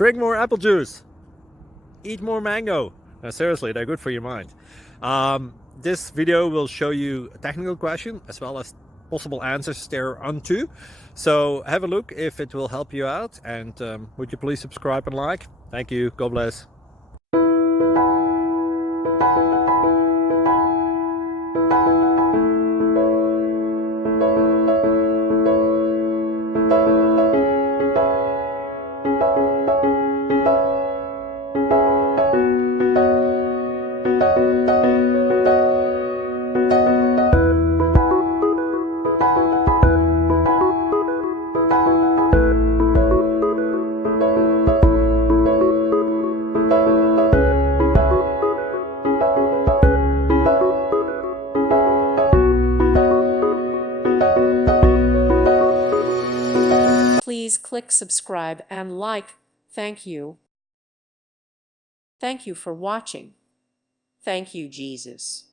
Drink more apple juice. Eat more mango. Seriously, they're good for your mind. This video will show you a technical question as well as possible answers thereunto. So have a look if it will help you out, and would you please subscribe and like? Thank you. God bless. Please click subscribe and like. Thank you. Thank you for watching. Thank you, Jesus.